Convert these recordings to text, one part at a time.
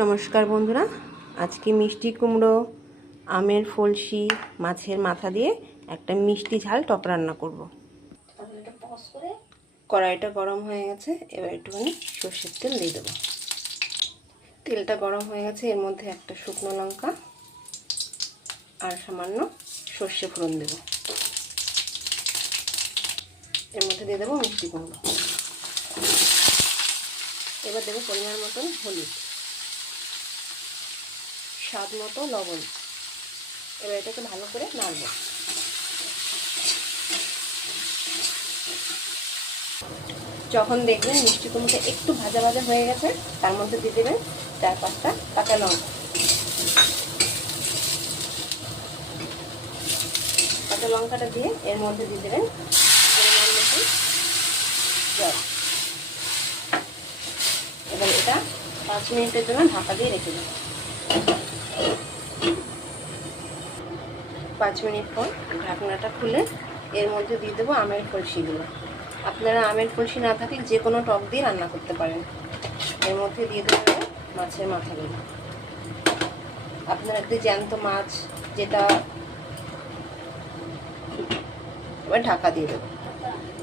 নমস্কার বন্ধুরা, আজকে মিষ্টি কুমড়ো, আমের ফলসি, মাছের মাথা দিয়ে একটা মিষ্টি ঝাল টক রান্না করব। কড়াইটা গরম হয়ে গেছে, এবার একটুখানি সর্ষের তেল দিয়ে দেবো। তেলটা গরম হয়ে গেছে, এর মধ্যে একটা শুকনো লঙ্কা আর সামান্য সর্ষে ফোড়ন দেব। এর মধ্যে দিয়ে দেবো মিষ্টি কুমড়ো। এবার দেবো পরিমাণ মতন হলুদ, স্বাদ মতো লবণ। এবার এটাকে ভালো করে নাড়ব। যখন দেখবেন মিষ্টি কুমড়োটা একটু ভাজা ভাজা হয়ে গেছে, তার মধ্যে দিয়ে দেবেন 4-5টা কাঁচা লঙ্কা। কাঁচা লঙ্কাটা দিয়ে এর মধ্যে দিয়ে দেবেন পরিমাণ মতো জল। এবার এটা 5 মিনিটের জন্য ঢাকা দিয়ে রেখে দেবো। 5 মিনিট পর ঢাকনাটা খুলে এর মধ্যে দিয়ে দেবো আমের ফলসিগুলো। আপনারা আমের ফলসি না থাকলে যে কোনো টক দিয়ে রান্না করতে পারেন। এর মধ্যে দিয়ে দেবো মাছের মাথাগুলো। আপনারা একটু জ্যান্ত মাছ যেটা, এবার ঢাকা দিয়ে দেবো।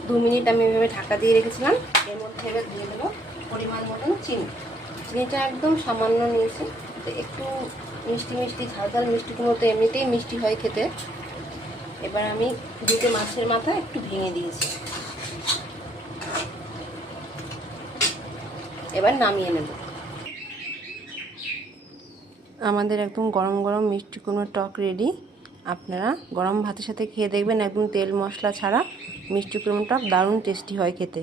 2 মিনিট আমি এভাবে ঢাকা দিয়ে রেখেছিলাম। এর মধ্যে এবার দিয়ে দেবো পরিমাণ মতন চিনি। চিনিটা একদম সামান্য নিয়েছি, একটু মিষ্টি মিষ্টি ঝাল ঝাল মিষ্টি কুমড়ো তো এমনিতেই মিষ্টি হয় খেতে। এবার আমি দুটো মাছের মাথা একটু ভেঙে দিয়েছি। এবার নামিয়ে নেব। আমাদের একদম গরম গরম মিষ্টি কুমড়োর টক রেডি। আপনারা গরম ভাতের সাথে খেয়ে দেখবেন, একদম তেল মশলা ছাড়া মিষ্টি কুমড়োর টক দারুণ টেস্টি হয় খেতে।